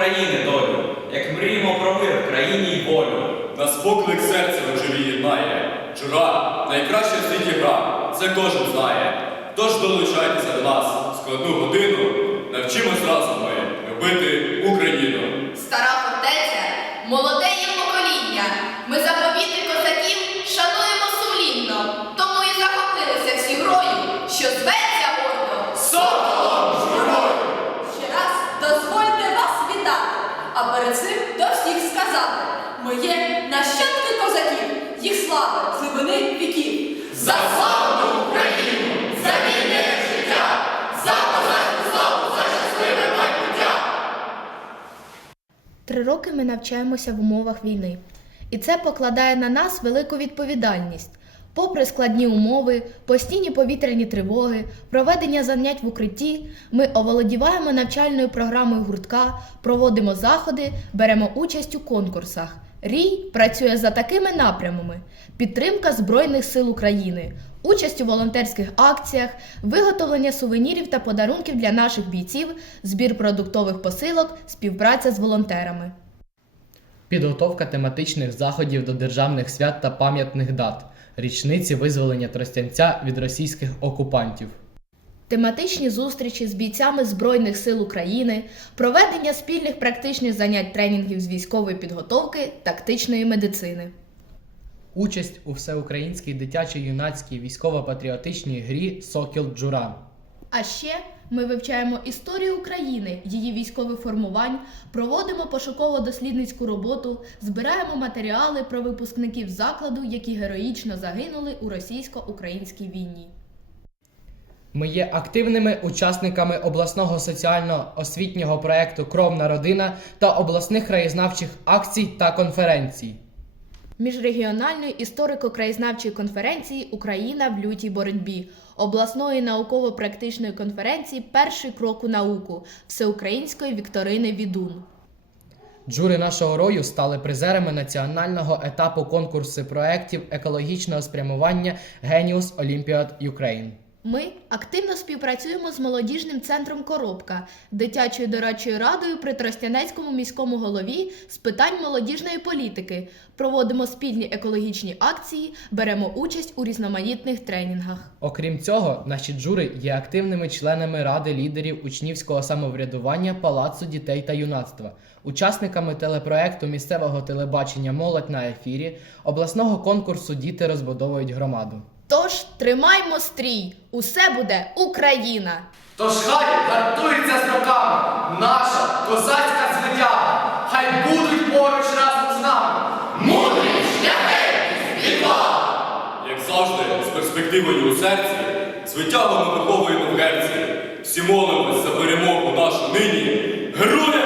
України долю, як мріємо про мир в країні й волю. Нас поклик серця в джурі єднає. Джура найкраща в світі гра, це кожен знає. Тож долучайтеся до нас в складну годину, навчимось разом ми любити Україну. Нащадки козаків, їх слава з глибини віків. За славну Україну! За вільне життя! За козацьку славу! За щасливе майбуття! Три роки ми навчаємося в умовах війни, і це покладає на нас велику відповідальність. Попри складні умови, постійні повітряні тривоги, проведення занять в укритті, ми оволодіваємо навчальною програмою гуртка, проводимо заходи, беремо участь у конкурсах. Рій працює за такими напрямами: підтримка Збройних сил України, участь у волонтерських акціях, виготовлення сувенірів та подарунків для наших бійців, збір продуктових посилок, співпраця з волонтерами. Підготовка тематичних заходів до державних свят та пам'ятних дат, річниці визволення Тростянця від російських окупантів. Тематичні зустрічі з бійцями Збройних сил України, проведення спільних практичних занять тренінгів з військової підготовки, тактичної медицини. Участь у всеукраїнській дитячій юнацькій військово-патріотичній грі Сокіл Джура. А ще ми вивчаємо історію України, її військових формувань, проводимо пошуково-дослідницьку роботу, збираємо матеріали про випускників закладу, які героїчно загинули у російсько-українській війні. Ми є активними учасниками обласного соціально-освітнього проєкту Кровна родина та обласних краєзнавчих акцій та конференцій. Міжрегіональної історико-краєзнавчої конференції Україна в лютій боротьбі, обласної науково-практичної конференції Перший крок у науку Всеукраїнської вікторини Відун. Джури нашого рою стали призерами національного етапу конкурсу проєктів екологічного спрямування Genius Olympiad Ukraine. Ми активно співпрацюємо з молодіжним центром Коробка, дитячою дорадчою радою при Тростянецькому міському голові з питань молодіжної політики. Проводимо спільні екологічні акції, беремо участь у різноманітних тренінгах. Окрім цього, наші джури є активними членами Ради лідерів учнівського самоврядування Палацу дітей та юнацтва, учасниками телепроекту місцевого телебачення Молодь на ефірі, обласного конкурсу Діти розбудовують громаду. Тож тримаймо стрій! Усе буде Україна! Тож хай гартується з роками наша козацька звитяга, хай будуть поруч разом з нами. Мудрі шляхетні світла! Як завжди, з перспективою у серці, з витягом ми виховуємо в герці. Всі молимось за перемогу нашу нині. Героям